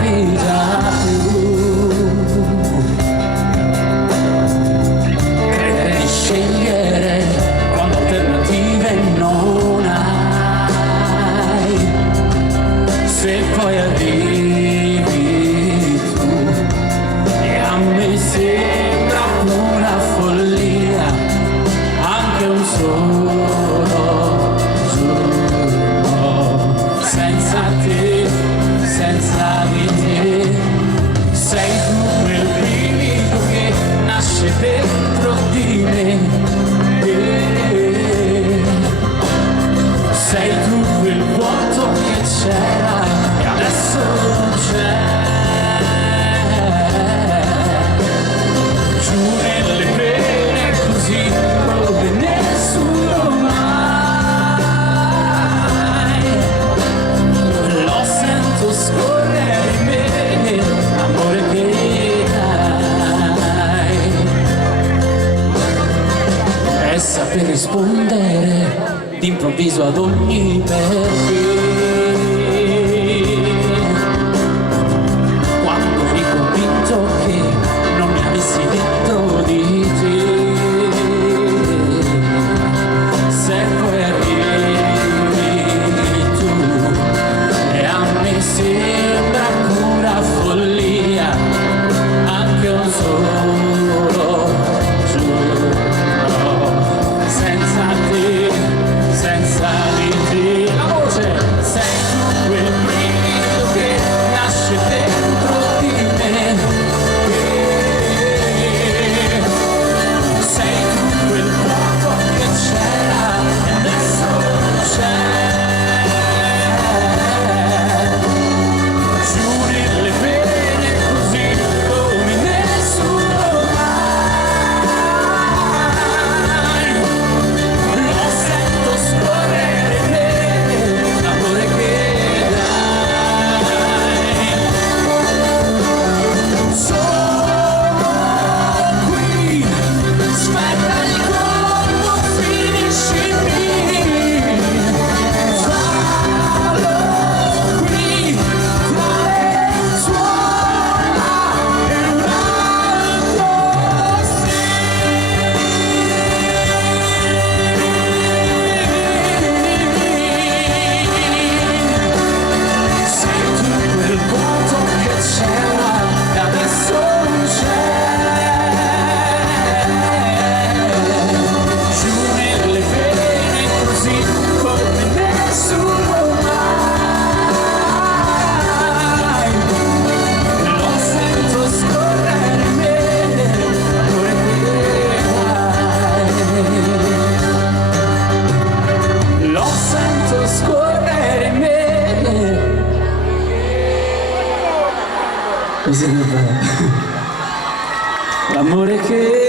provavi già più. Credere di scegliere quando alternative non hai. Se poi arrivi tu e a me sembra una follia anche un solo giorno senza te, senza di te. Sei tu quel brivido che nasce dentro di me. Sei tu quel vuoto che c'era e adesso non c'è. Giù nelle pene così come nessuno mai. Lo sento scorrere in me, amore che dai. E saper rispondere d'improvviso ad ogni perché. Quando eri convinto che non mi avessi dentro di te. Se poi arrivi tu e a me sembra pura follia anche un solo giorno senza te, senza di te. La voce, sei tu quel brivido che nasce dentro di me. Sei tu quel vuoto che c'era e adesso non c'è. Giù nelle pene così come nessuno mai. Lo sento scorrere in me, l'amore che dai. Sono qui, aspetta il colpo, finisci in me. Fallo qui, tra le suola e un altro sì. Sei tu quel vuoto che c'era e adesso non c'è. Giù nelle vene così come nessuno mai. Lo sento scorrere in me, l'amore che dai. Lo sento scorrere in me. Così l'amore che